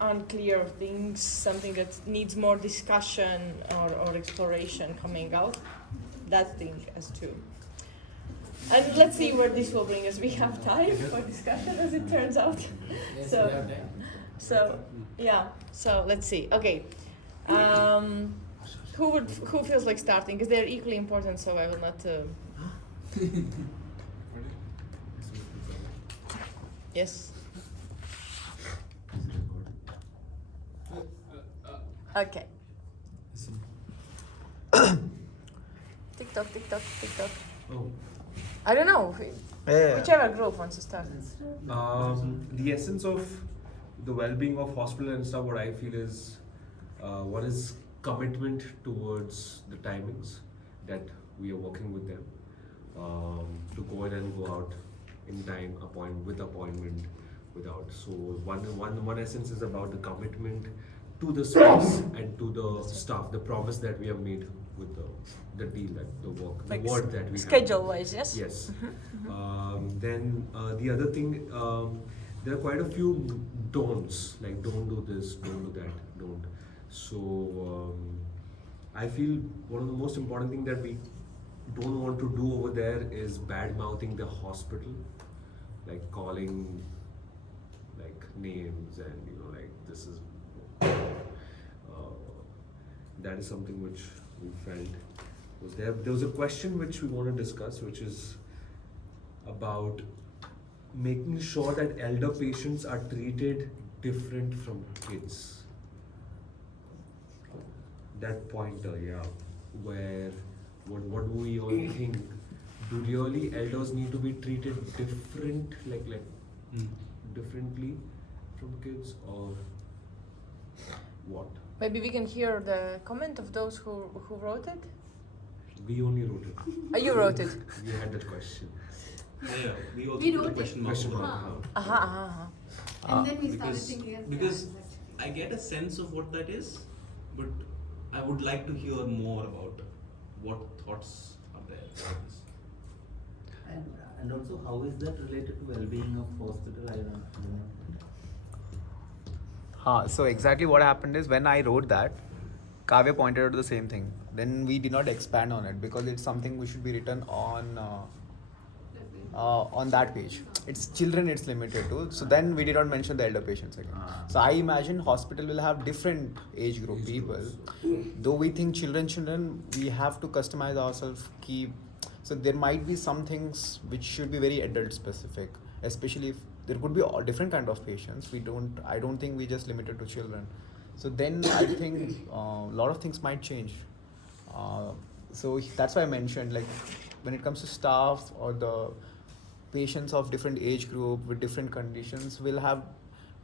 unclear things, something that needs more discussion or exploration coming out. That thing as too. And let's see where this will bring us. We have time for discussion, as it turns out. Yes, So- we have time. So yeah. So let's see. Okay. Who feels like starting? Because they're equally important. So I will not. Yes. Okay. TikTok, TikTok, TikTok. Oh. I don't know. Yeah. Whichever group wants to start. The essence of the well-being of hospital and stuff, what I feel is, one is commitment towards the timings that we are working with them, to go in and go out in time, appointment, without. So one essence is about the commitment to the space and to the staff, the promise that we have made with the deal, like the work, Like the word that we have. schedule-wise, yes. Yes. Then the other thing, there are quite a few don'ts, like don't do this, don't do that, don't. So I feel one of the most important thing that we don't want to do over there is bad mouthing the hospital, like calling like names and like this is. That is something which we felt was there. There was a question which we want to discuss, which is about making sure that elder patients are treated different from kids. That pointer, yeah, where what do we all think? Do really elders need to be treated different, differently from kids, or what? Maybe we can hear the comment of those who wrote it. We only wrote it. You wrote it. We had that question. Yeah, we also We put a wrote question it. mark. Question over mark. it. Aha. And then we started Because, thinking of because the answers. I get a sense of what that is, but I would like to hear more about what thoughts are there. about this. And also, how is that related to well-being of hospital? I don't know. So exactly what happened is when I wrote that, Kavya pointed out the same thing. Then we did not expand on it because it's something we should be written on that page. It's children it's limited to. So then we did not mention the elder patients again. So I imagine hospital will have different age group people. Though we think children, we have to customize ourselves, so there might be some things which should be very adult specific, especially if there could be all different kind of patients. I don't think we just limit it to children. So then I think a lot of things might change. So that's why I mentioned, like, when it comes to staff or the patients of different age group with different conditions will have,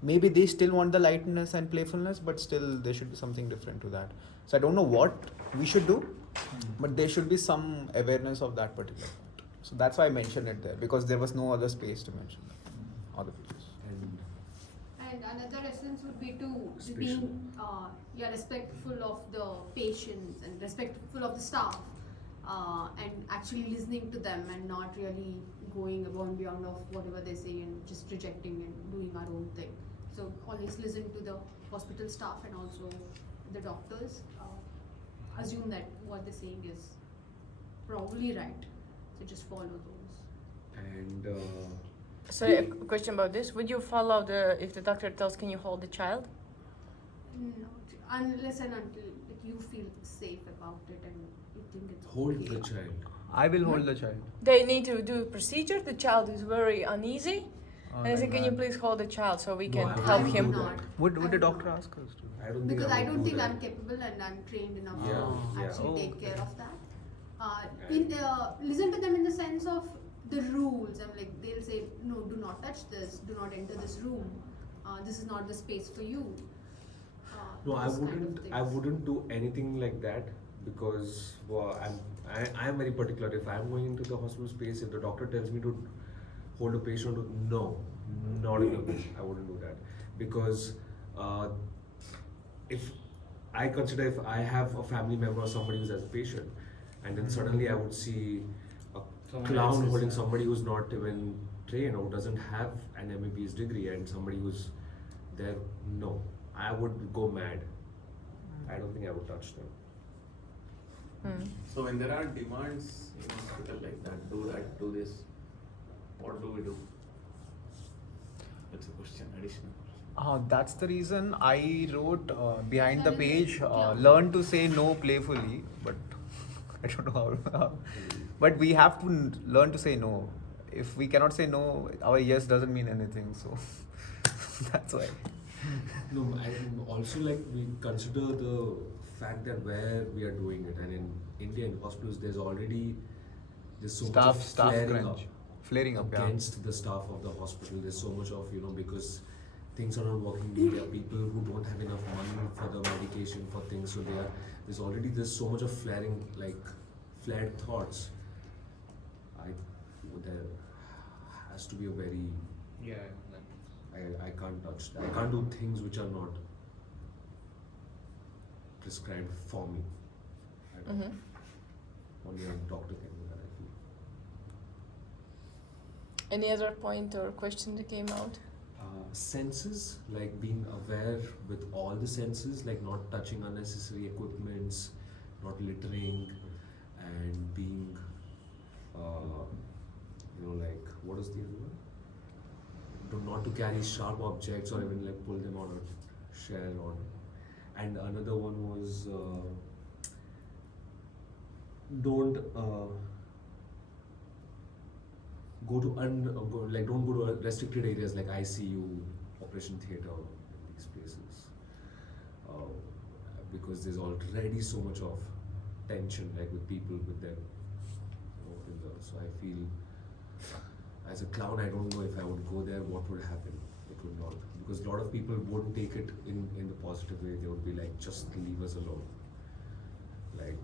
maybe they still want the lightness and playfulness, but still there should be something different to that. So I don't know what we should do, but there should be some awareness of that particular part. So that's why I mentioned it there, because there was no other space to mention other features. And another essence would be to Spatial. being respectful of the patients and respectful of the staff, and actually listening to them and not really going above and beyond of whatever they say and just rejecting and doing our own thing. So always listen to the hospital staff and also the doctors. Assume that what they're saying is probably right. So just follow those. And So a question about this: would you follow if the doctor tells, "Can you hold the child"? No, unless and until you feel safe about it and you think it's hold okay. the child. I will hold the child. They need to do a procedure. The child is very uneasy, and I say, "Can you please hold the child so we No, can I help would him?" not. Would I the would doctor not. ask us to? I don't Because think I don't would think do I'm that. capable and I'm trained enough Yeah, to yeah. actually take Oh, care okay. of that. Listen to them in the sense of the rules. I'm like, they'll say, no, do not touch this, do not enter this room. This is not the space for you. No, I those kind of wouldn't. I things. wouldn't do anything like that because I am very particular. If I'm going into the hospital space, if the doctor tells me to hold a patient, no, not in a way. I wouldn't do that because if I consider if I have a family member or somebody who's as a patient, and then suddenly I would see a Someone clown else's, holding yeah. somebody who's not even trained or doesn't have an MBBS degree, and somebody who's there, no. I would go mad. I don't think I would touch them. So when there are demands in hospital like that, do this, what do we do? That's a question, additional. That's the reason I wrote behind the Suddenly, page, yeah. learn to say no playfully, but I don't know how. But we have to learn to say no. If we cannot say no, our yes doesn't mean anything. So that's why. No, I also like we consider the fact that where we are doing it, and in India in hospitals there's so much of Staff flaring up, yeah. against the staff of the hospital. There's so much of because things are not working. There are people who don't have enough money for the medication for things, so there's so much of flared thoughts. There has to be a very I can't touch that. I can't do things which are not prescribed for me. I don't know. Only a doctor can do that, I feel. Any other point or question that came out? Senses, like being aware with all the senses, like not touching unnecessary equipments, not littering, and being, like, what is the other one? Not to carry sharp objects or even like pull them on a shell on. And another one was don't go to restricted areas like ICU, operation theatre, these places, because there's already so much of tension like with people with them. So I feel as a clown, I don't know if I would go there, what would happen. It would not, because a lot of people won't take it in the positive way. They would be like, just leave us alone. Like,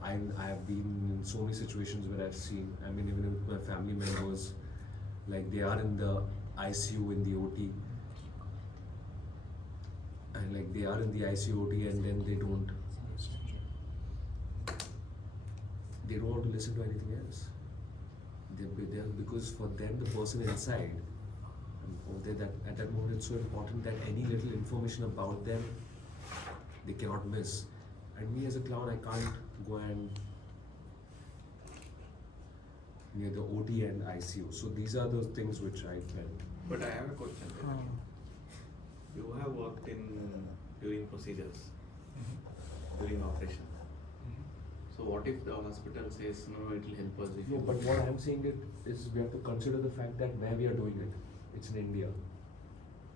I have been in so many situations where I've seen, even with my family members, like they are in the ICU, in the OT, and like they are in the ICU OT, and then they don't want to listen to anything else. They're there because for them, the person inside, at that moment, it's so important that any little information about them, they cannot miss. And me as a clown, I can't go and near the OT and ICU. So these are those things which I can. But I have a question. You have worked during procedures, during operation. So what if the hospital says, no, it will help us if No, you... but what I'm saying is we have to consider the fact that where we are doing it, it's in India.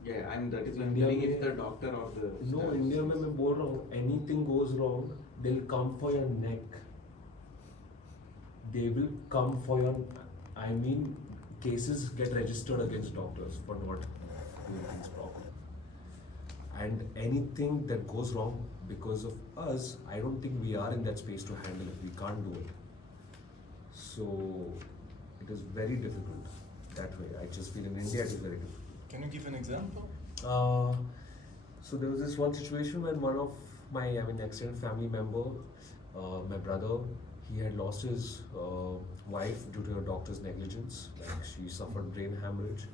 Yeah, and that is what I'm India meaning if mein- the doctor or the... No, staff India says- mein main bol raha hu, anything goes wrong, they'll come for your neck. They will come for your, cases get registered against doctors for not doing things properly. And anything that goes wrong because of us, I don't think we are in that space to handle it. We can't do it. So it is very difficult that way. I just feel in India it is very difficult. Can you give an example? So there was this one situation when one of my, extended family member, my brother, he had lost his wife due to a doctor's negligence. Like she suffered brain hemorrhage.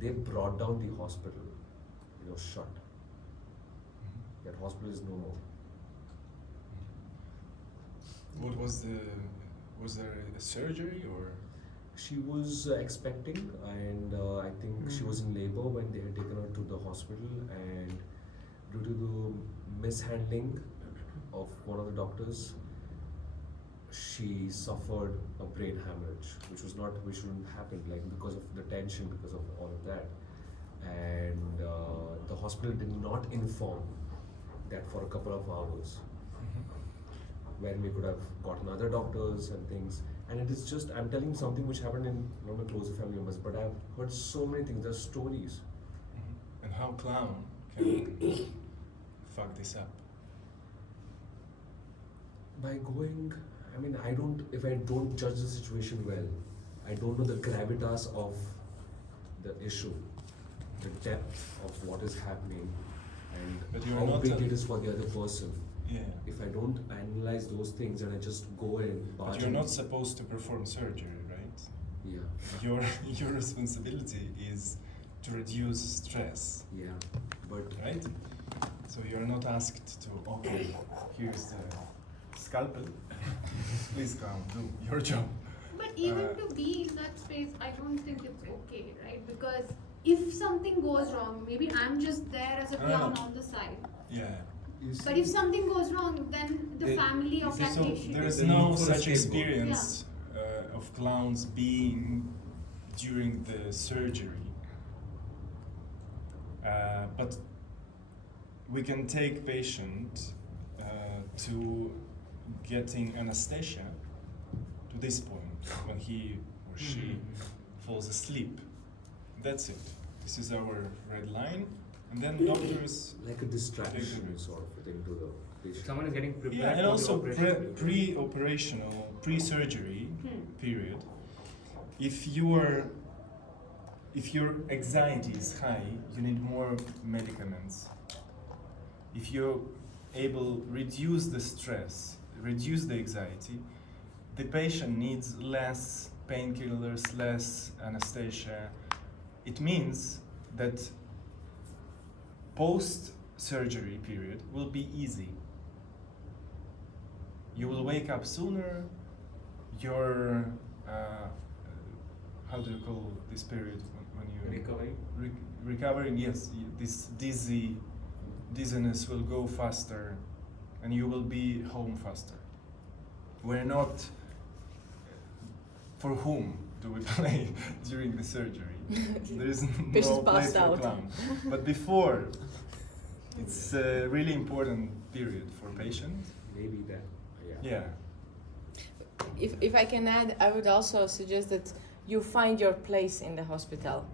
They brought down the hospital. It was shut. That hospital is no more. What was there a surgery or? She was expecting, and I think she was in labor when they had taken her to the hospital, and due to the mishandling of one of the doctors, she suffered a brain hemorrhage, which shouldn't happen, like because of the tension, because of all of that. And the hospital did not inform that for a couple of hours, when we could have gotten other doctors and things. And it is just, I'm telling you something which happened in one of my closer family members, but I've heard so many things, there's stories. And how clown can fuck this up? By going, if I don't judge the situation well, I don't know the gravitas of the issue, the depth of what is happening, But and you're how not big a- it is for the other person. Yeah. If I don't analyze those things and I just go in, But you're not supposed to perform surgery, right? Yeah. Your responsibility is to reduce stress, Yeah, but right? So you're not asked to, okay, here's the scalpel, please come do your job. But even Uh, to be in that space, I don't think it's okay, right? Because if something goes wrong, maybe I'm just there as a clown on the side. Yeah. But if something goes wrong, then the family of that So patient. there is They no look for a such scapegoat. experience of clowns being during the surgery. But we can take patient to getting anesthesia to this point when he or she falls asleep. That's it. This is our red line, and then doctors. like a distraction sort of thing to the patient. Someone is getting prepared Yeah, and for the also operation. pre-operational, pre-surgery period. If your anxiety is high, you need more medicaments. If you're able reduce the stress, reduce the anxiety, the patient needs less painkillers, less anesthesia. It means that post-surgery period will be easy. You will wake up sooner. Your how do you call this period when you Recovery. Recovering? Yes, this dizziness will go faster, and you will be home faster. We're not. For whom do we play during the surgery? There is no Patient's place passed for out. clown. But before, it's a really important period for patient. Maybe that. Yeah. If I can add, I would also suggest that you find your place in the hospital.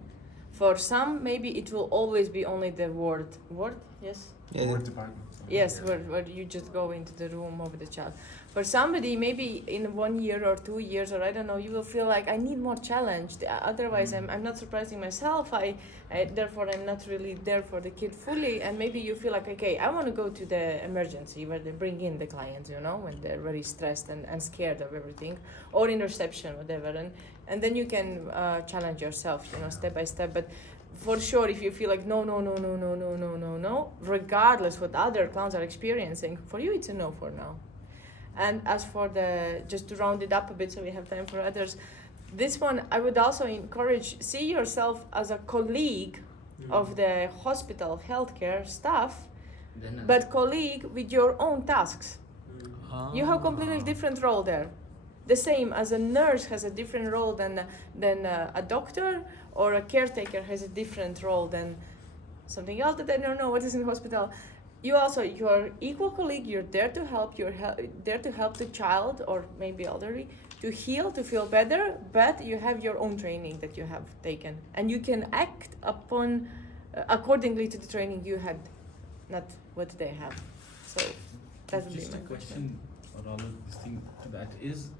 For some, maybe it will always be only the ward. Ward? Yes? Ward department. Yes, where you just go into the room of the child. For somebody, maybe in 1 year or 2 years, or I don't know, you will feel like I need more challenge. Otherwise, I'm not surprising myself. Therefore, I'm not really there for the kid fully. And maybe you feel like, okay, I want to go to the emergency where they bring in the clients, you know, when they're very stressed and scared of everything, or in reception, whatever. And then you can challenge yourself, you know, step by step. But for sure, if you feel like no, regardless what other clowns are experiencing, for you it's a no for now. And as for just to round it up a bit so we have time for others, this one I would also encourage, see yourself as a colleague of the hospital healthcare staff, but colleague with your own tasks. You have completely different role there. The same as a nurse has a different role than a doctor, or a caretaker has a different role than something else that I don't know what is in the hospital. You're equal colleague, you're there to help, there to help the child or maybe elderly to heal, to feel better, but you have your own training that you have taken. And you can act upon accordingly to the training you had, not what they have. So that would be Just my a question, or rather this thing to that is,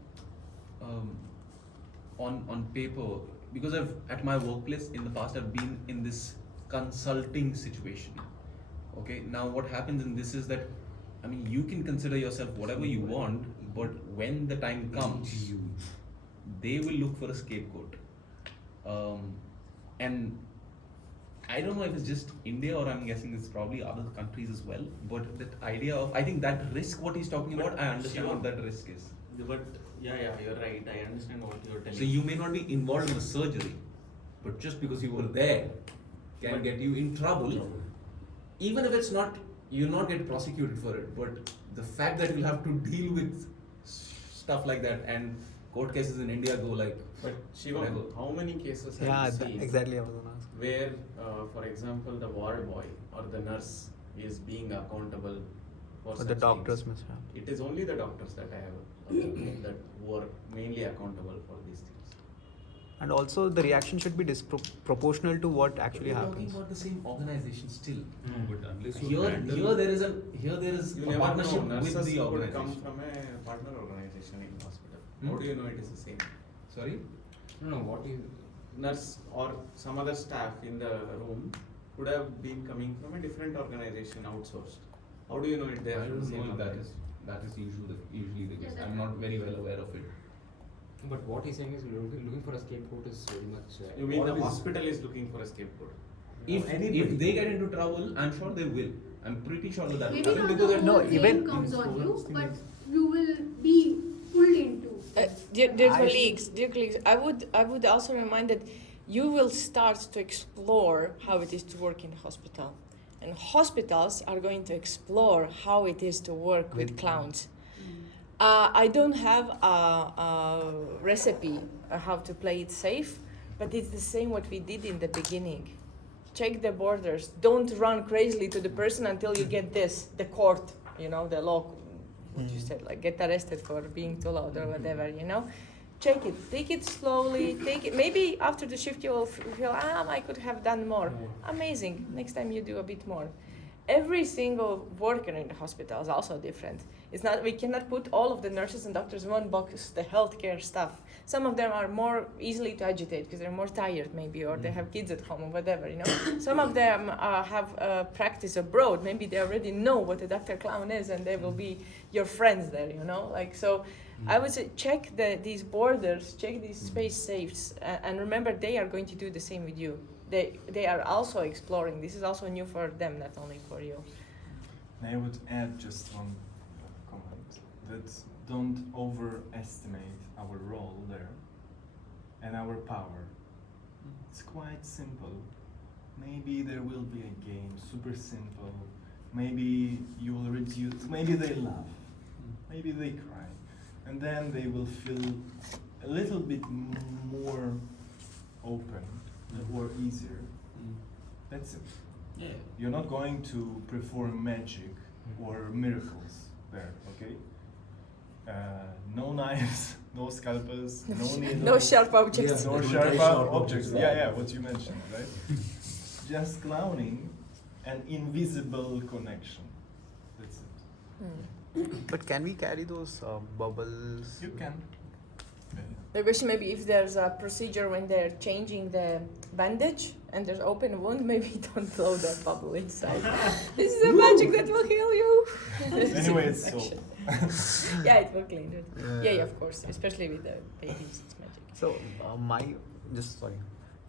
on paper, because at my workplace in the past I've been in this consulting situation. Okay, now what happens in this is that, I mean, you can consider yourself whatever you want, but when the time comes, they will look for a scapegoat. And I don't know if it's just India, or I'm guessing it's probably other countries as well, but that idea of, I think that risk, what he's talking about, I understand what that risk is. But yeah, you're right. I understand what you're telling. So you may not be involved in the surgery, but just because you were there can get you in trouble. Even if it's not, you'll not get prosecuted for it, but the fact that you'll have to deal with stuff like that, and court cases in India go like. But Shivam, whatever. how many cases have Yeah, you seen exactly. I was gonna ask. where, for example, the ward boy or the nurse is being accountable for Or such the doctor's things? mishap. It is only the doctors that I have that who are mainly accountable for these things. And also, the reaction should be proportional to what actually We're happens. talking about the same organization still. No, but unless you Here handle- there is You a never partnership know. with Nurses the could organization. come from a partner organization in hospital. Hmm? How do you know it is the same? Sorry? No, what is nurse or some other staff in the room could have been coming from a different organization outsourced. How do you know it they I are from the don't same know if that organization? is usually the Yeah, case. that I'm not very well aware of it. But what he's saying is looking for a scapegoat is very much. You mean the always- hospital is looking for a scapegoat? If they get into trouble, I'm sure they will. I'm pretty sure that Maybe will not happen. the no, whole even- blame comes on you, but you will be pulled into. Dear I- colleagues, I would also remind that you will start to explore how it is to work in a hospital, and hospitals are going to explore how it is to work with clowns. I don't have a recipe on how to play it safe, but it's the same what we did in the beginning. Check the borders. Don't run crazily to the person until you get the court, the law, what you said, like get arrested for being too loud or whatever, Check it. Take it slowly. Take it. Maybe after the shift you will feel, I could have done more. Amazing. Next time you do a bit more. Every single worker in the hospital is also different. It's not. We cannot put all of the nurses and doctors in one box. The healthcare stuff. Some of them are more easily to agitate because they're more tired, maybe, or they have kids at home or whatever. Some of them have practice abroad. Maybe they already know what a Dr. Clown is, and they will be your friends there. So. I would say check these borders, check these space safes, and remember they are going to do the same with you. They are also exploring. This is also new for them, not only for you. And I would add just one comment that don't overestimate our role there and our power. It's quite simple. Maybe there will be a game, super simple. Maybe you will reduce, maybe they laugh, maybe they cry. And then they will feel a little bit more open or easier. That's it. Yeah. You're not going to perform magic or miracles there, okay? No knives, no scalpels, no needles. No sharp objects. No Very sharp sharp objects. objects. Yeah, what you mentioned, right? Just clowning and invisible connection. That's it. But can we carry those bubbles? You can. The question maybe if there's a procedure when they're changing the bandage and there's open wound, maybe don't blow that bubble inside. This is a magic that will heal you. Anyway, it's so. Yeah, it will clean it. Yeah, of course, especially with the babies, it's magic. So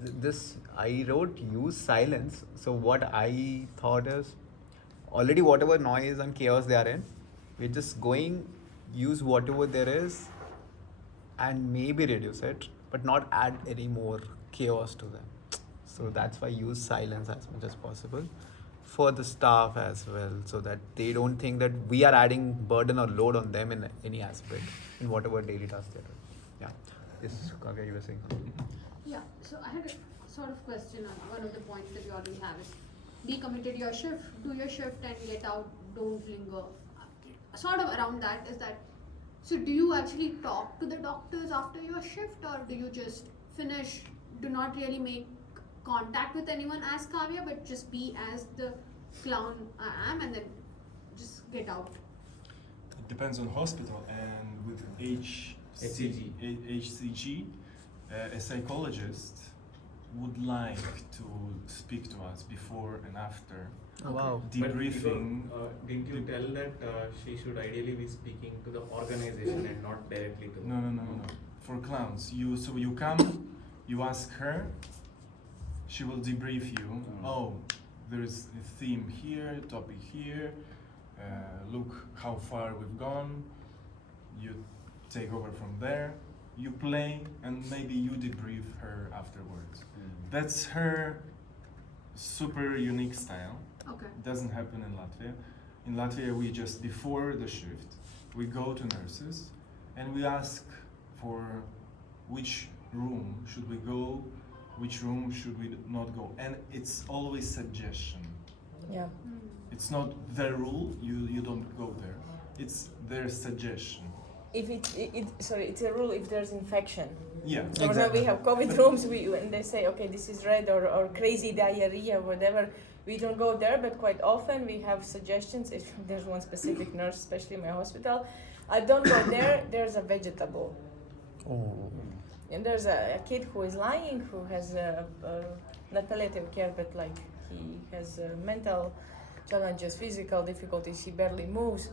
this I wrote use silence. So what I thought is already whatever noise and chaos they are in, we're just going use whatever there is and maybe reduce it, but not add any more chaos to them. So that's why use silence as much as possible for the staff as well, so that they don't think that we are adding burden or load on them in any aspect in whatever daily task they're doing. Yeah. Yes, Kavya, you were saying. Yeah, so I had a sort of question on one of the points that you already have is be committed your shift, do your shift and get out, don't linger. Sort of around that is that, so do you actually talk to the doctors after your shift, or do you just finish, do not really make contact with anyone as Kavya, but just be as the clown I am and then just get out? It depends on hospital, and with HCG, a psychologist would like to speak to us before and after Oh, wow. debriefing. Didn't you tell that she should ideally be speaking to the organization and not directly to No. For clowns, you come, you ask her, she will debrief you. Oh, there's a theme here, topic here. Look how far we've gone. You take over from there. You play, and maybe you debrief her afterwards. That's her super unique style. Okay. It doesn't happen in Latvia. In Latvia, we just, before the shift, we go to nurses and we ask for which room should we go, which room should we not go. And it's always suggestion. Yeah. It's not their rule, you don't go there. It's their suggestion. If it's a rule if there's infection. Yeah. So whenever we have COVID rooms, and they say, okay, this is red or crazy diarrhea, whatever, we don't go there, but quite often we have suggestions. If there's one specific nurse, especially in my hospital, I don't go there, there's a vegetable. Oh. And there's a kid who is lying, who has not palliative care, but like he has mental challenges, physical difficulties, he barely moves.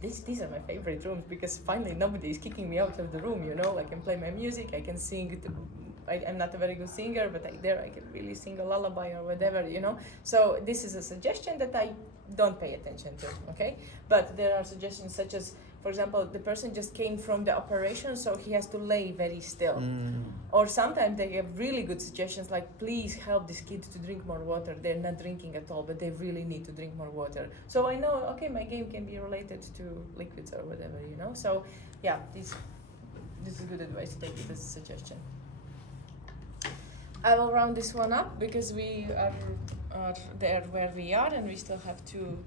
these are my favorite rooms because finally nobody is kicking me out of the room. You know, I can play my music, I can sing. I'm not a very good singer, but there I can really sing a lullaby or whatever. You know, so this is a suggestion that I don't pay attention to. Okay, but there are suggestions such as, for example, the person just came from the operation, so he has to lay very still. Or sometimes they have really good suggestions like, please help this kid to drink more water. They're not drinking at all, but they really need to drink more water. So I know, okay, my game can be related to liquids or whatever, you know. So yeah, this is good advice. Take it as a suggestion. I will round this one up because we are there where we are, and we still have two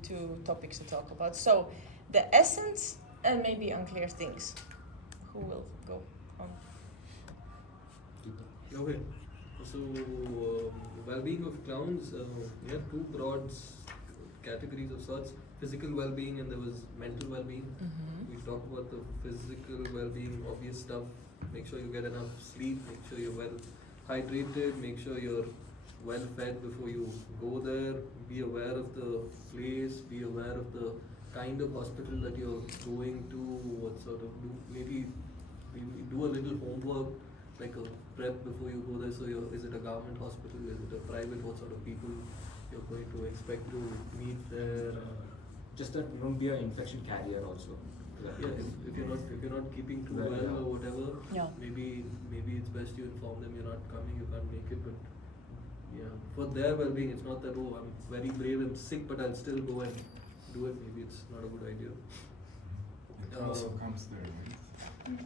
topics to talk about. So the essence and maybe unclear things. Who will go on? Okay. So, well-being of clowns, we have two broad categories of sorts: physical well-being and there was mental well-being. We talked about the physical well-being, obvious stuff. Make sure you get enough sleep. Make sure you're well hydrated. Make sure you're well fed before you go there. Be aware of the place. Be aware of the kind of hospital that you're going to. What sort of maybe do a little homework, like a prep before you go there. So is it a government hospital? Is it a private? What sort of people you're going to expect to meet there? Just that don't be an infection carrier also. Yeah, if you're not keeping too well or whatever, Yeah. maybe it's best you inform them you're not coming, you can't make it. But yeah, for their well-being, it's not that I'm very brave and sick, but I'll still go and do it. Maybe it's not a good idea. It also comes there, right?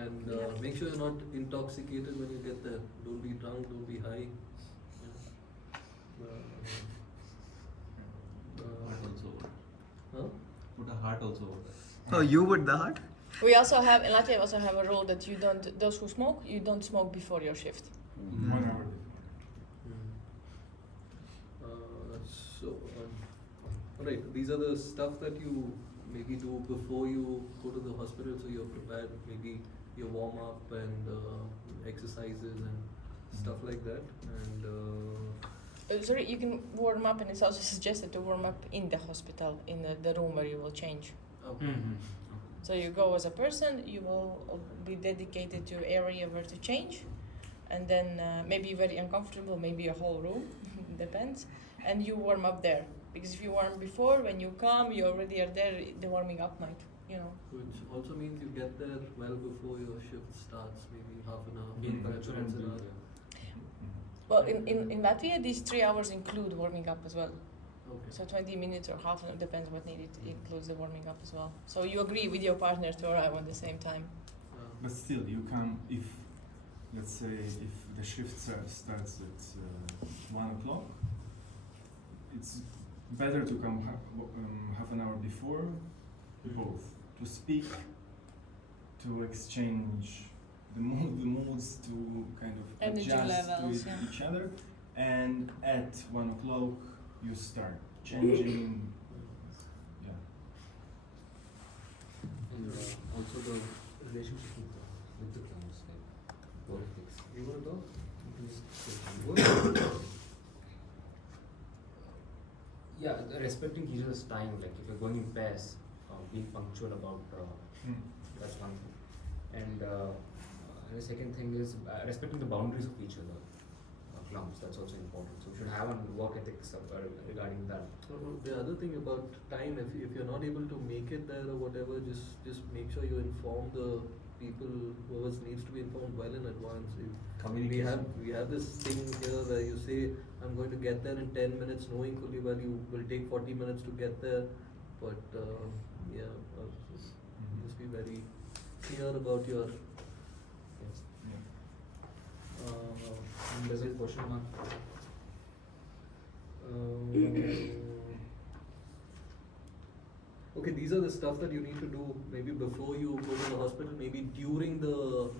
And make sure you're not intoxicated when you get there. Don't be drunk, don't be high. Heart also. Huh? Put a heart also over there. Oh, you would the heart? We also have in Latvia. We also have a rule that you don't. Those who smoke, you don't smoke before your shift. 1 hour. Alright, these are the stuff that you maybe do before you go to the hospital, so you're prepared. Maybe your warm up and exercises and stuff like that. And Sorry, you can warm up, and it's also suggested to warm up in the hospital, in the room where you will change. okay. So you go as a person, you will be dedicated to area where to change, and then maybe very uncomfortable, maybe a whole room, depends, and you warm up there. Because if you warm before, when you come, you already are there, the warming up might, you know. Which also means you get there well before your shift starts, maybe half an hour, Being 45 punctual minutes, and an hour. Well, in Latvia, these 3 hours include warming up as well. Okay. So 20 minutes or half an hour, depends what needed, includes the warming up as well. So you agree with your partner to arrive at the same time. But still, you come if, let's say, if the shift starts at 1 o'clock, it's better to come half an hour before, both, to speak, to exchange the moods, to kind of Energy adjust levels, to yeah. each other, and at 1 o'clock you start changing. Yeah. And also the relationship with the clients, like politics. You want to go? Yeah, respecting each other's time, like if you're going in pairs, being punctual about that's one thing. And the second thing is respecting the boundaries of each other. Clumps, that's also important. So we should have a work ethics regarding that. The other thing about time, if you're not able to make it there or whatever, just make sure you inform the people who needs to be informed well in advance. We have this thing here where you say, I'm going to get there in 10 minutes, knowing fully well you will take 40 minutes to get there. But just be very clear about your. There's a question mark. Okay, these are the stuff that you need to do maybe before you go to the hospital, maybe during the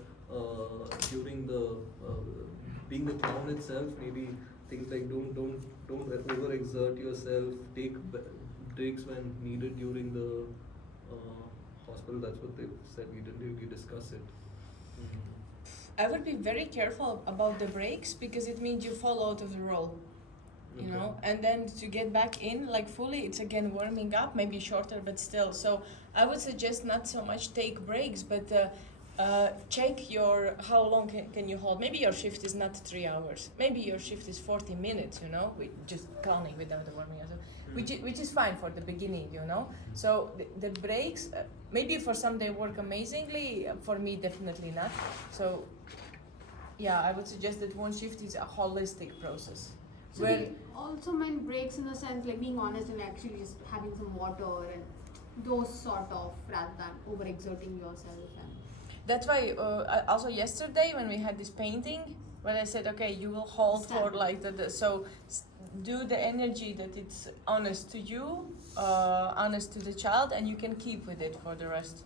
being the clown itself, maybe things like don't overexert yourself, take breaks when needed during the hospital. That's what they said. We didn't really discuss it. I would be very careful about the breaks because it means you fall out of the role. you know, and then to get back in like fully, it's again warming up, maybe shorter, but still. So I would suggest not so much take breaks, but check your how long can you hold. Maybe your shift is not 3 hours, maybe your shift is 40 minutes, you know, with just calming without the warming up, which is fine for the beginning, you know. So the breaks, maybe for some they work amazingly, for me definitely not. So yeah, I would suggest that one shift is a holistic process. So Well, we also meant breaks in the sense like being honest and actually just having some water and those sort of, rather than overexerting yourself. And that's why also yesterday when we had this painting, when I said, okay, you will hold for like do the energy that it's honest to you, honest to the child, and you can keep with it for the rest.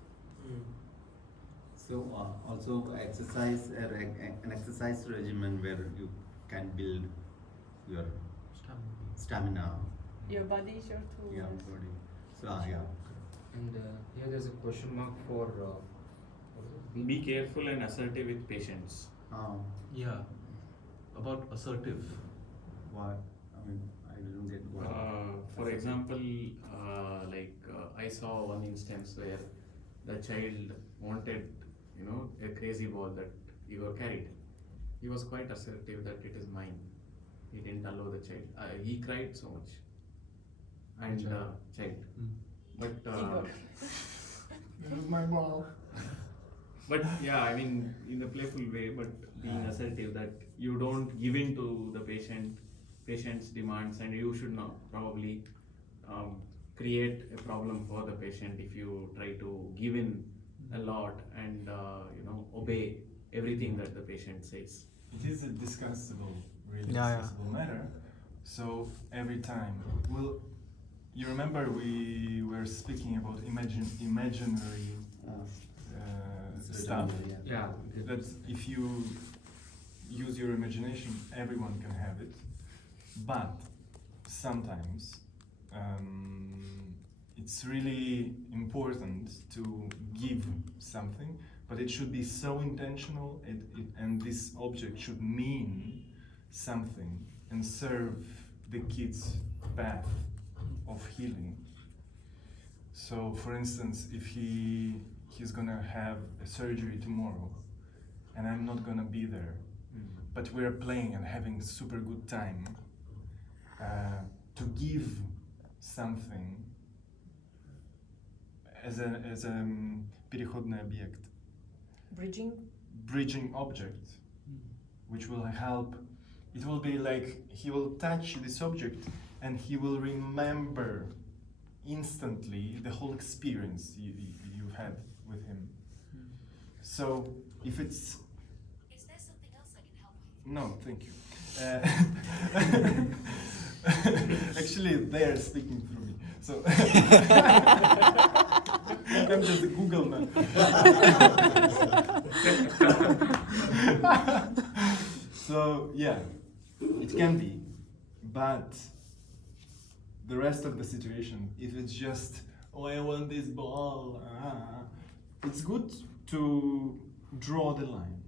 So also exercise, an exercise regimen where you can build your stamina. Your body is your tool. Yeah, yes. body. So yeah. And here there's a question mark for what is it? Be careful and assertive with patients. Yeah. About assertive. What? I mean, I didn't get what. For example, I saw one instance where the child wanted, a crazy ball that Igor carried. He was quite assertive that it is mine. He didn't allow the child. He cried so much. And child. But Igor. This is my ball. but yeah, I mean, in a playful way, but being assertive that you don't give in to the patient's demands, and you should not probably create a problem for the patient if you try to give in a lot and obey everything that the patient says. It is a discussable, really Yeah, discussable matter. So every time, well, you remember we were speaking about imaginary stuff. Yeah. That if you use your imagination, everyone can have it. But sometimes it's really important to give something, but it should be so intentional, and this object should mean something and serve the kid's path of healing. So, for instance, if he's gonna have a surgery tomorrow, and I'm not gonna be there, but we're playing and having super good time, to give something as a переходный объект, bridging object, which will help. It will be like he will touch this object and he will remember instantly the whole experience you've had with him. So if it's... Is there something else I can help with? No, thank you. Actually, they are speaking through me. So I'm just a Google man. So yeah, it can be, but the rest of the situation, if it's just, oh, I want this ball, it's good to draw the line.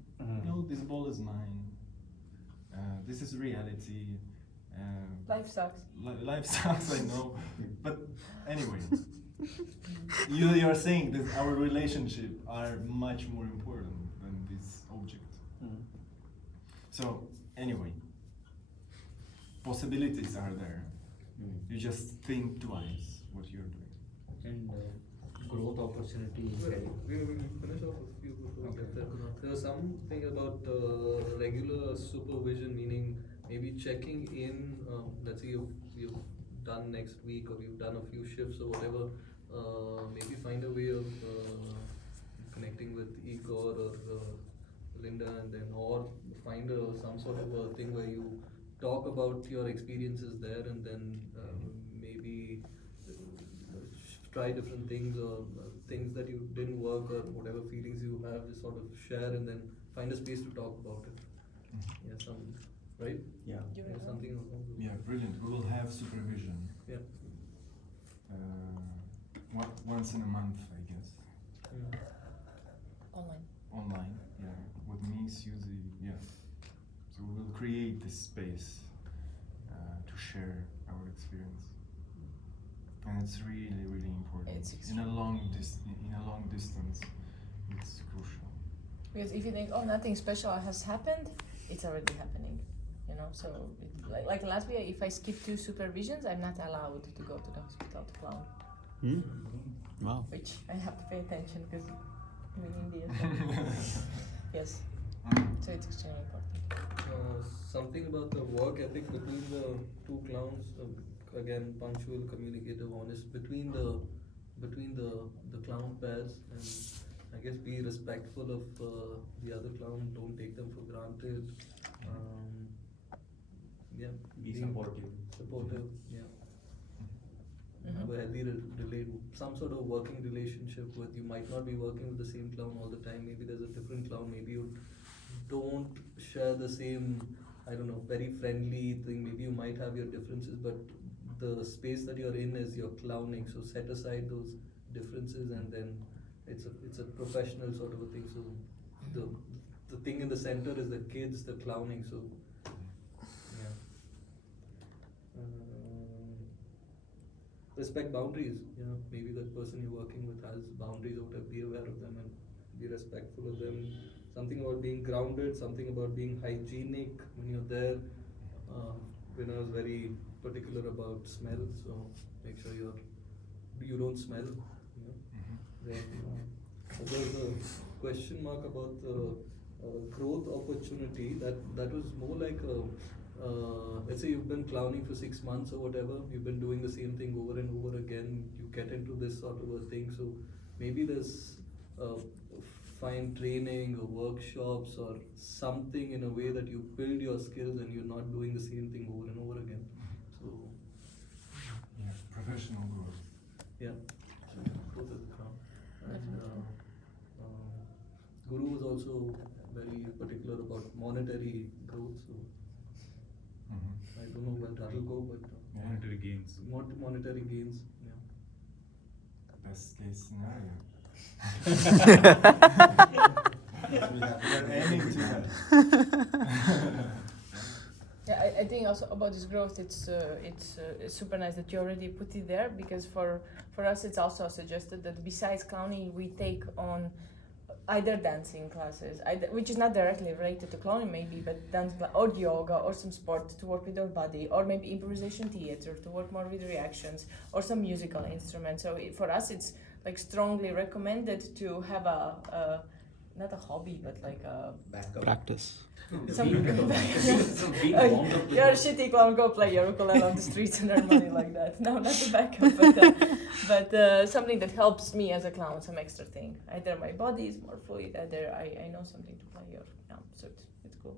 No, this ball is mine. This is reality. Life sucks. Life sucks, I know. But anyway, you are saying that our relationship are much more important than this object. So anyway, possibilities are there. You just think twice what you're doing. And growth opportunity. We will finish off a few before we get there. There was something about regular supervision, meaning maybe checking in. Let's say you've done next week, or you've done a few shifts or whatever. Maybe find a way of connecting with Igor or Linda, and then or find some sort of a thing where you talk about your experiences there, and then maybe try different things, or things that you didn't work, or whatever feelings you have, just sort of share, and then find a space to talk about it. Yeah, right? Yeah. Something along those lines. Yeah, brilliant. We will have supervision. Yeah. Once in a month, I guess. Online. Online, yeah. With me, Susie, yeah. So we will create this space to share. share our experience, and it's really, really important. It's in a long distance, it's crucial. Because if you think, oh, nothing special has happened, it's already happening, you know. So, like in Latvia, if I skip 2 supervisions, I'm not allowed to go to the hospital to clown, Wow. which I have to pay attention because I'm in India. So. Yes, so it's extremely important. Something about the work ethic between the 2 clowns. Again, punctual, communicative, honest between the clown pairs, and I guess be respectful of the other clown. Don't take them for granted. Yeah, Be being supportive. Supportive. Yeah. Mhm. Have a healthy some sort of working relationship with. You might not be working with the same clown all the time. Maybe there's a different clown. Maybe you don't share the same, I don't know, very friendly thing. Maybe you might have your differences, but the space that you're in is your clowning. So set aside those differences, and then it's a professional sort of a thing. So the thing in the center is the kids, the clowning. So yeah. Respect boundaries. You know, maybe that person you're working with has boundaries out there. Be aware of them and be respectful of them. Something about being grounded. Something about being hygienic when you're there. When I was very particular about smell, so make sure you don't smell. You know? Then there's a question mark about the growth opportunity. That was more like let's say you've been clowning for 6 months or whatever. You've been doing the same thing over and over again. You get into this sort of a thing. So maybe there's find training or workshops or something in a way that you build your skills and you're not doing the same thing over and over again. So Yeah, professional growth. yeah, growth is the crown. And Guru was also very particular about monetary growth. So I don't know where that will go, but Monetary gains. monetary gains. Yeah. Best case scenario. Yeah, I think also about this growth, it's super nice that you already put it there, because for us it's also suggested that besides clowning we take on either dancing classes, which is not directly related to clowning maybe, but dance or yoga or some sport to work with our body, or maybe improvisation theater to work more with reactions, or some musical instruments. So for us it's like strongly recommended to have a not a hobby, but like a Practice. some Being warmed up with you're a shitty clown, go play your ukulele on the streets and earn money like that. No, not the backup, but something that helps me as a clown, some extra thing. Either my body is more fluid, either I know something to play, or so it's cool.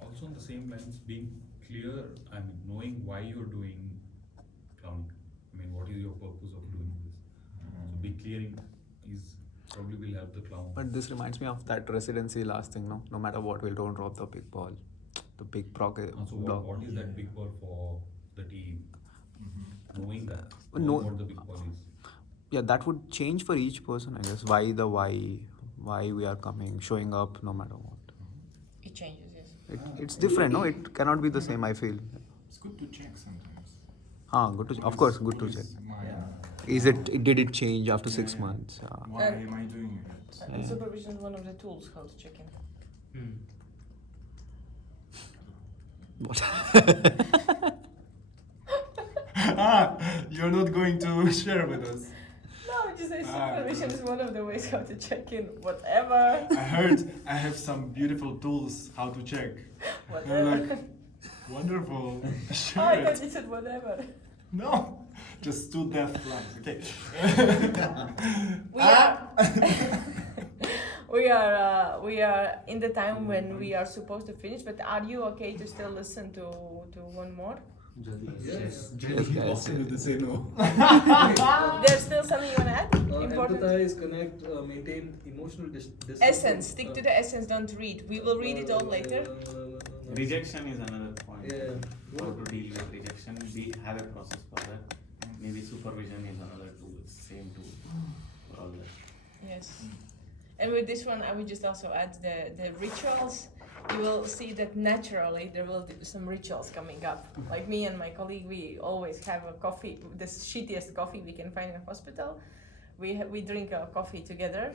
Also on the same lines, being clear, I mean, knowing why you're doing clowning. I mean, what is your purpose of doing this? So be clearing is probably will help the clown. But this reminds me of that residency last thing, no? No matter what, we'll don't drop the big ball. The big block. So what is that big ball for the team? Knowing that, No. what the big ball is. Yeah, that would change for each person, I guess. Why we are coming, showing up, no matter what. It changes, yes. It's different, no? It cannot be the same, I feel. It's good to check sometimes. Good to, of course, good to check. Did it change after 6 months? Why am I doing it? And supervision is one of the tools how to check in. What? You're not going to share with us. No, just say supervision is one of the ways how to check in, whatever. I heard I have some beautiful tools how to check. Whatever. You're like, wonderful. Oh, Share I it. thought you said whatever. No, just 2 deaf flags. Okay. We are in the time when we are supposed to finish. But are you okay to still listen to one more? Yes. There's still something you want to add? Important. Empathize, connect, maintain emotional distance. Essence. Stick to the essence. Don't read. We will read it all later. Rejection is another point. Yeah. How to deal with rejection. We have a process for that. Maybe supervision is another tool. Same tool for all that. Yes. And with this one, I would just also add the rituals. you will see that naturally there will be some rituals coming up. Like me and my colleague, we always have a coffee, the shittiest coffee we can find in a hospital. We drink a coffee together,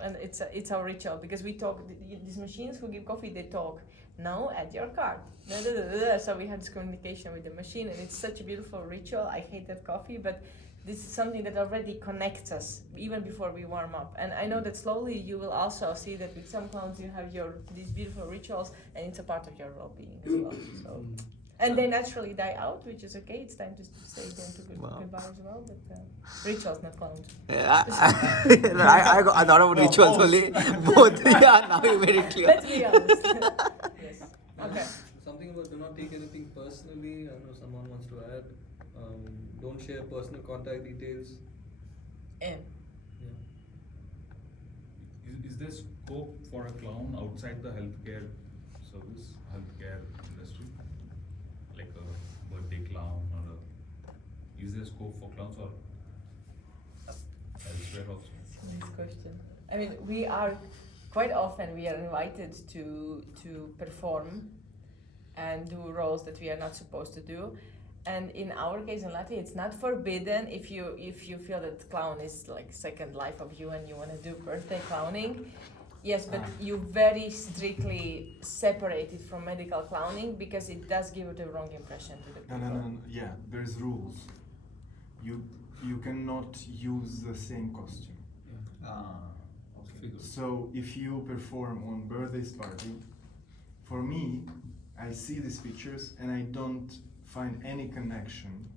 and it's our ritual because we talk. These machines who give coffee, they talk. Now add your card. Da, da, da, da, da. So we have this communication with the machine, and it's such a beautiful ritual. I hate that coffee, but this is something that already connects us even before we warm up. And I know that slowly you will also see that with some clowns you have these beautiful rituals, and it's a part of your well-being as well. So, and they naturally die out, which is okay. It's time to say them to goodbye as well. But rituals, not clowns. Yeah, I thought about rituals only. Both. Yeah, now you made it clear. Let's be honest. Yes. Okay. Something about do not take anything personally. I know someone wants to add. Don't share personal contact details. And Is there scope for a clown outside the healthcare service, healthcare industry? Like a birthday clown or is there scope for clowns or elsewhere also? nice question. I mean, we are quite often we are invited to perform and do roles that we are not supposed to do. And in our case in Latvia, it's not forbidden if you feel that clown is like second life of you and you want to do birthday clowning. Yes, but you very strictly separate it from medical clowning because it does give the wrong impression to the people. No. Yeah, there's rules. You cannot use the same costume. Okay. So if you perform on birthday's party, for me, I see these pictures and I don't find any connection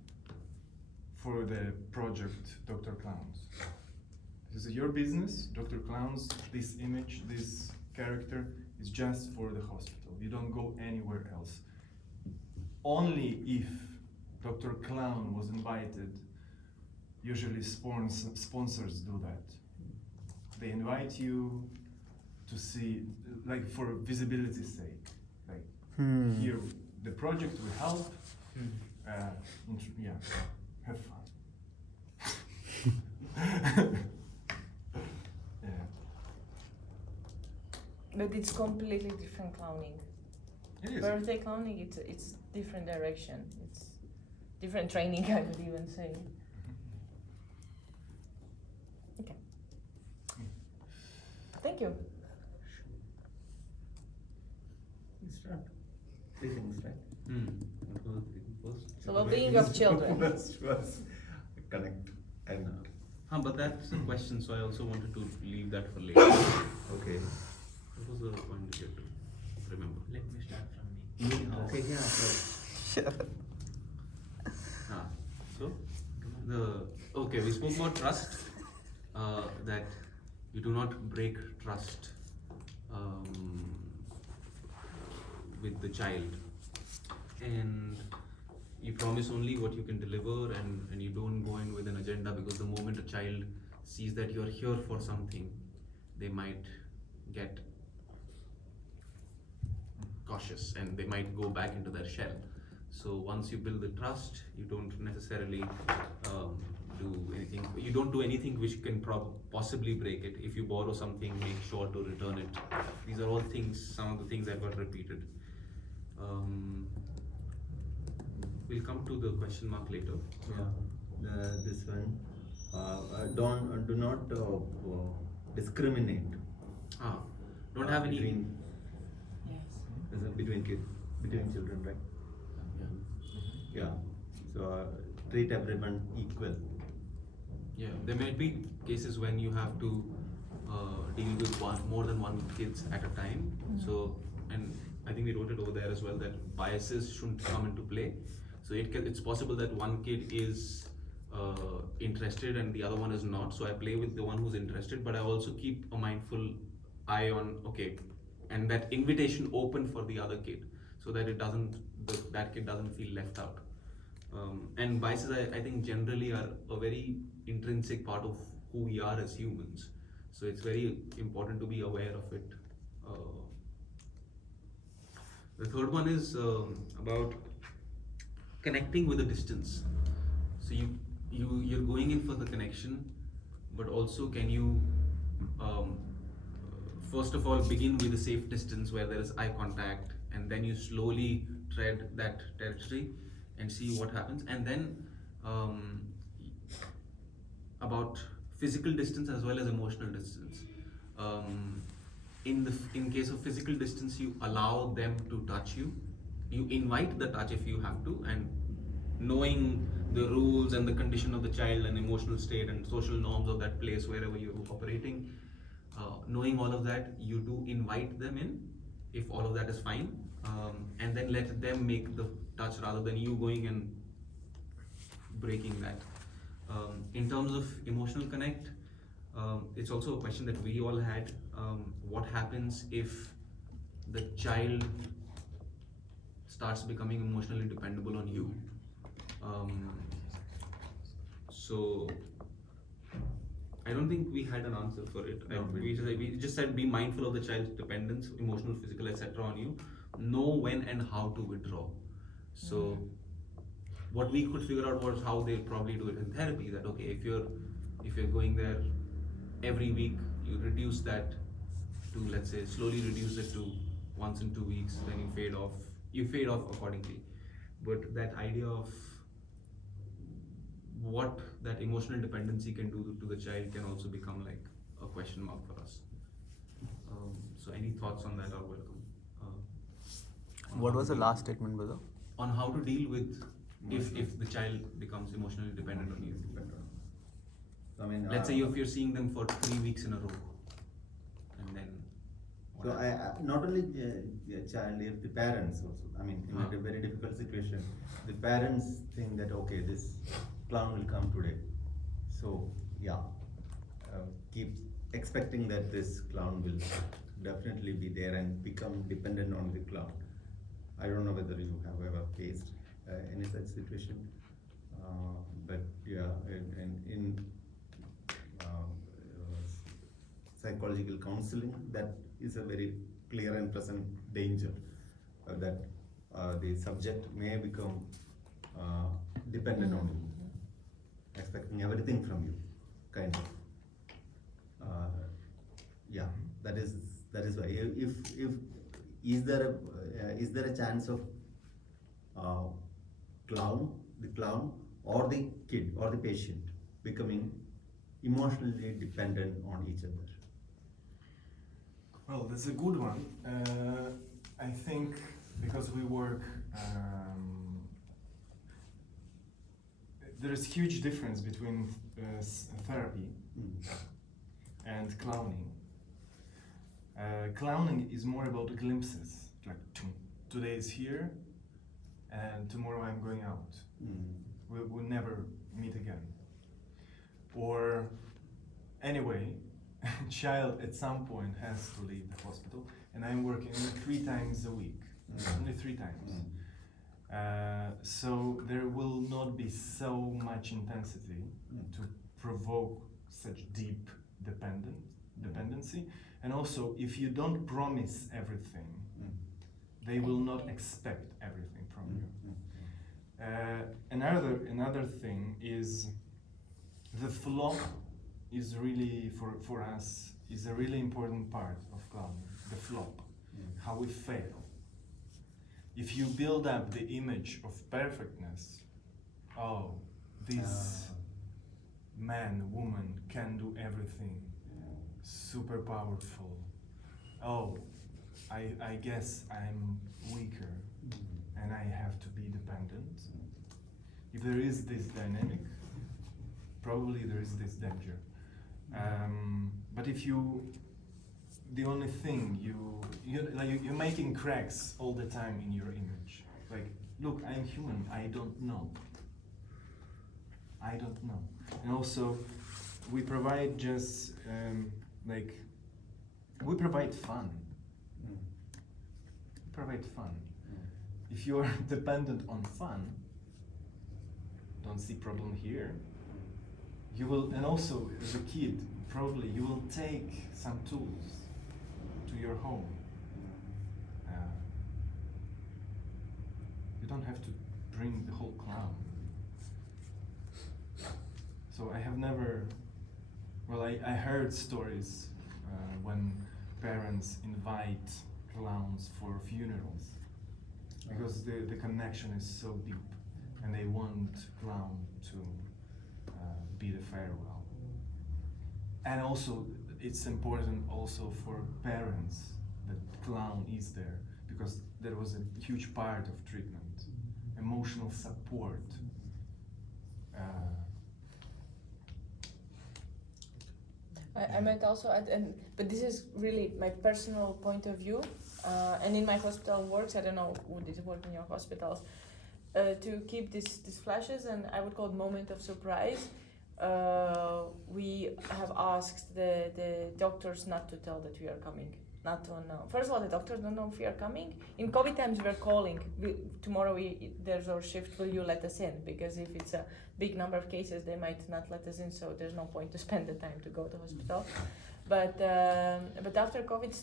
for the project Dr. Clowns. This is your business, Dr. Clowns, this image, this character is just for the hospital. You don't go anywhere else. Only if Dr. Clown was invited, usually sponsors do that. They invite you to see, like for visibility's sake. Like here, the project will help. Yeah, have fun. Yeah. But it's completely different clowning. It is. Birthday clowning, it's different direction. It's different training, I would even say. Okay. Thank you. Three things, right? What was the three things first? So well-being of children. First was connect and But that's a question, so I also wanted to leave that for later. okay. What was the point you had to remember? Let me start from me. Okay, yeah. So We spoke about trust. That you do not break trust with the child, and you promise only what you can deliver, and you don't go in with an agenda, because the moment a child sees that you're here for something, they might get cautious and they might go back into their shell. So once you build the trust, you don't necessarily do anything. You don't do anything which can possibly break it. If you borrow something, make sure to return it. These are all things, some of the things that were repeated. We'll come to the question mark later. yeah, this one. Do not discriminate. Don't have any. Between kids, between children, right? Yeah. Yeah. So treat everyone equal. Yeah, there may be cases when you have to deal with more than one kids at a time. So, and I think we wrote it over there as well, that biases shouldn't come into play. So it's possible that one kid is interested and the other one is not. So I play with the one who's interested, but I also keep a mindful eye on, okay, and that invitation open for the other kid, so that that kid doesn't feel left out. And biases, I think, generally are a very intrinsic part of who we are as humans. So it's very important to be aware of it. The third one is about connecting with a distance. So you're going in for the connection, but also can you first of all begin with a safe distance where there is eye contact, and then you slowly tread that territory and see what happens. And then about physical distance as well as emotional distance. In case of physical distance, you allow them to touch you. You invite the touch if you have to, and knowing the rules and the condition of the child and emotional state and social norms of that place wherever you're operating, knowing all of that, you do invite them in if all of that is fine, and then let them make the touch rather than you going and breaking that. In terms of emotional connect, it's also a question that we all had. What happens if the child starts becoming emotionally dependable on you? So I don't think we had an answer for it. We just said be mindful of the child's dependence, emotional, physical, etc. on you. Know when and how to withdraw. So what we could figure out was how they'll probably do it in therapy. That okay, if you're going there every week, you reduce that to, let's say, slowly reduce it to once in 2 weeks, then you fade off. You fade off accordingly. But that idea of what that emotional dependency can do to the child can also become like a question mark for us. So any thoughts on that are welcome. What was the last statement, brother? On how to deal with if the child becomes emotionally dependent on you. I mean, Let's say if you're seeing them for 3 weeks in a row, and then what so happens? not only child, if the parents also. I mean, in a very difficult situation, the parents think that okay, this clown will come today, so yeah, keep expecting that this clown will definitely be there and become dependent on the clown. I don't know whether you have ever faced any such situation, but yeah, in psychological counseling, that is a very clear and present danger that the subject may become dependent on you, expecting everything from you, kind of. Yeah, that is why. If is there a chance of the clown or the kid or the patient becoming emotionally dependent on each other? Well, that's a good one. I think because we work, there is huge difference between therapy and clowning. Clowning is more about glimpses, like today is here and tomorrow I'm going out. We'll never meet again. Or anyway, child at some point has to leave the hospital, and I'm working only 3 times a week, only 3 times. So there will not be so much intensity to provoke such deep dependency. And also, if you don't promise everything, they will not expect everything from you. Another thing is the flop is really, for us, is a really important part of clowning. The flop, how we fail. If you build up the image of perfectness, oh, this man, woman can do everything, super powerful. Oh, I guess I'm weaker and I have to be dependent. If there is this dynamic, probably there is this danger. But if the only thing you're making cracks all the time in your image. Like, look, I'm human, I don't know. And also, we provide just, we provide fun. If you are dependent on fun, don't see problem here. You will, and also as a kid, probably you will take some tools to your home. You don't have to bring the whole clown. So I have never, well, I heard stories when parents invite clowns for funerals because the connection is so deep, and they want clown to be the farewell. And also, it's important also for parents that clown is there, because there was a huge part of treatment, emotional support. I might also add, but this is really my personal point of view, and in my hospital works, I don't know would it work in your hospitals, to keep these flashes, and I would call it moment of surprise. We have asked the doctors not to tell that we are coming, not to announce. First of all, the doctors don't know if we are coming. In COVID times, we are calling. Tomorrow there's our shift. Will you let us in? Because if it's a big number of cases, they might not let us in. So there's no point to spend the time to go to hospital. But after COVID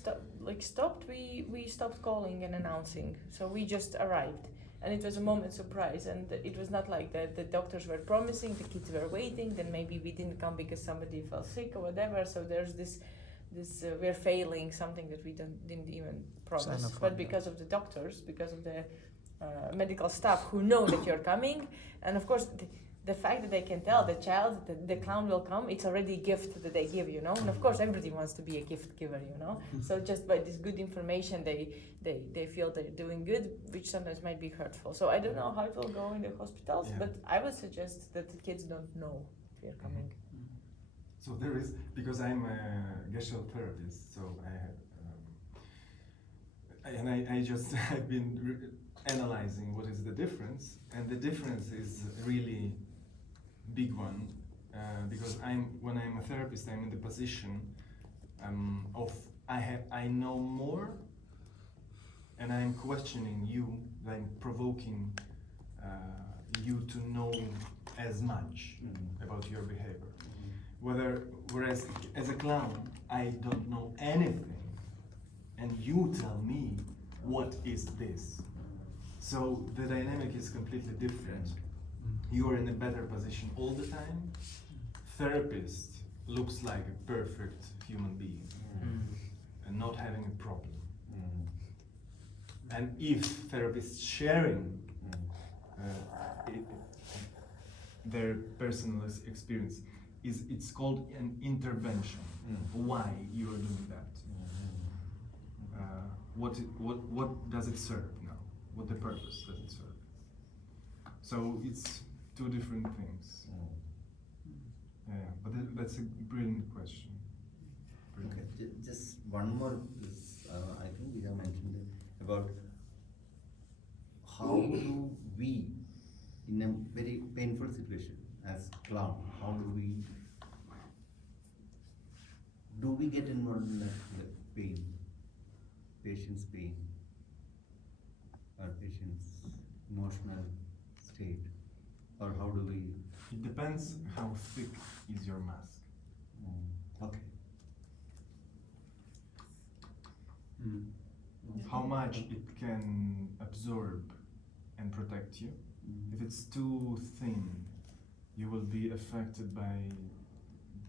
stopped, we stopped calling and announcing. So we just arrived. And it was a moment surprise, and it was not like the doctors were promising, the kids were waiting, then maybe we didn't come because somebody fell sick or whatever. So there's this we're failing something that we didn't even promise. But because of the doctors, because of the medical staff who know that you're coming, and of course the fact that they can tell the child that the clown will come, it's already a gift that they give, you know. And of course everybody wants to be a gift giver, you know. So just by this good information, they feel they're doing good, which sometimes might be hurtful. So I don't know how it will go in the hospitals, but I would suggest that the kids don't know if you're coming. So there is, because I'm a Gestalt therapist, so I've been analyzing what is the difference, and the difference is really big one, because when I'm a therapist, I'm in the position of I know more, and I'm questioning you, I'm provoking you to know as much about your behavior. Whereas as a clown, I don't know anything, and you tell me what is this. So the dynamic is completely different. You are in a better position all the time. Therapist looks like a perfect human being and not having a problem. And if therapists sharing their personal experience, it's called an intervention. Why you are doing that? What does it serve now? What the purpose does it serve? So it's two different things. Yeah, but that's a brilliant question. Brilliant. Okay, just one more. I think we have mentioned it, about how do we, in a very painful situation as clown, how do we get involved in the pain, patient's pain, or patient's emotional state, or how do we? It depends how thick is your mask. Okay. How much it can absorb and protect you. If it's too thin, you will be affected by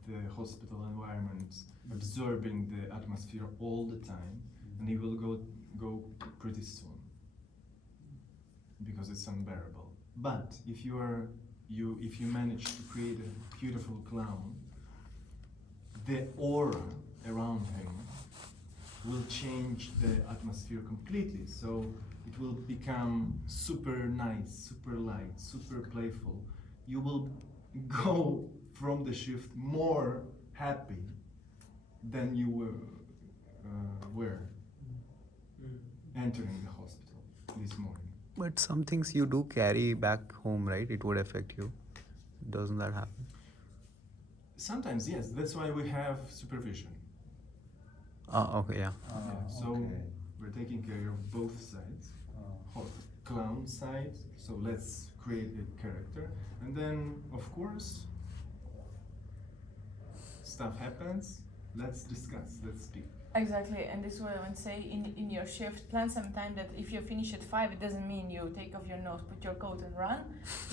the hospital environment, absorbing the atmosphere all the time, and you will go pretty soon because it's unbearable. But if you manage to create a beautiful clown, the aura around him will change the atmosphere completely. So it will become super nice, super light, super playful. You will go from the shift more happy than you were entering the hospital this morning. But some things you do carry back home, right? It would affect you. Doesn't that happen? Sometimes, yes. That's why we have supervision. Okay, yeah. So we're taking care of both sides. Clown side, so let's create a character. And then, of course, stuff happens. Let's discuss, let's speak. Exactly, and this is what I would say in your shift, plan some time that if you finish at 5, it doesn't mean you take off your nose, put your coat and run.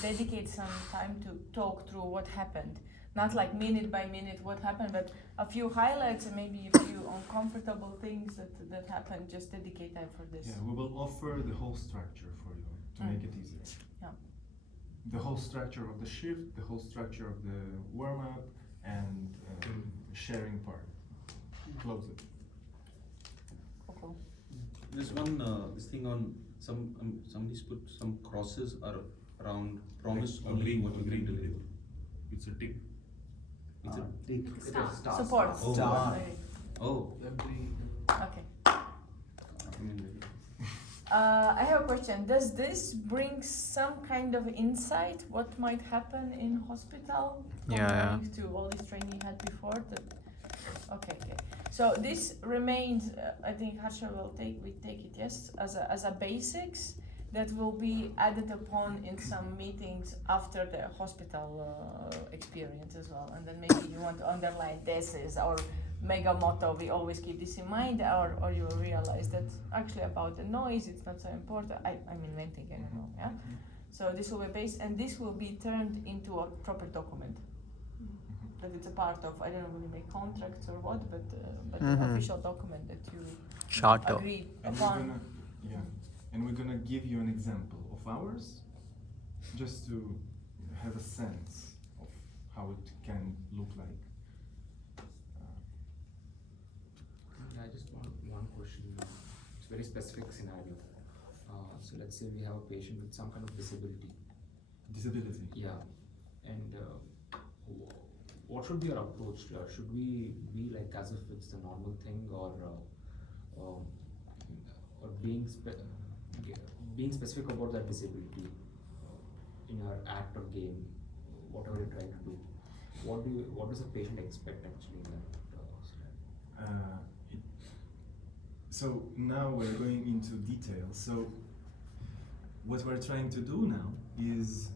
Dedicate some time to talk through what happened. not like minute by minute what happened, but a few highlights and maybe a few uncomfortable things that happened. Just dedicate time for this. Yeah, we will offer the whole structure for you to make it easier. Yeah. The whole structure of the shift, the whole structure of the warm up, and sharing part. Close it. Okay. There's one this thing on somebody's put some crosses are around promise only Agreeing what you can to deliver. It's a tick. It's a Star. Support. Oh. Star. oh. Okay. I mean, I have a question. Does this bring some kind of insight what might happen in hospital comparing to all this training you had before? Okay. So this remains. I think Harsha will take it yes as a basics that will be added upon in some meetings after the hospital experience as well. And then maybe you want to underline this is our mega motto. We always keep this in mind, or you will realize that actually about the noise it's not so important. I'm inventing, I don't know. Yeah. So this will be based, and this will be turned into a proper document. That it's a part of, I don't know, will make contracts or what, but an official document that you agree upon. And we're gonna give you an example of ours, just to have a sense of how it can look like. I just want one question. It's a very specific scenario. So let's say we have a patient with some kind of disability. Disability. Yeah. And what should be our approach? Should we be like as if it's the normal thing, or being specific about that disability in our act or game, whatever you're trying to do? What does the patient expect actually in that scenario? So now we're going into detail. So what we're trying to do now is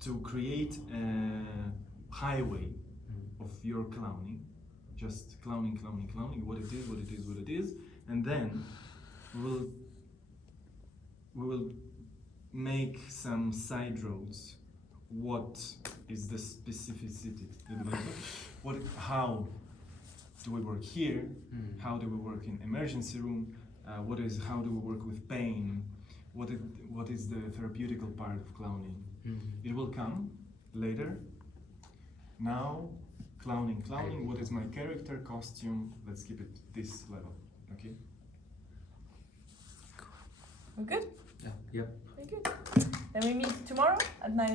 to create a highway of your clowning, just clowning, what it is, and then we will make some side roads. What is the specificity? How do we work here? How do we work in emergency room? How do we work with pain? What is the therapeutical part of clowning? It will come later. Now, clowning. What is my character, costume? Let's keep it this level, okay? We're good? Yeah. Yep. Very good. Then we meet tomorrow at 9 a.m.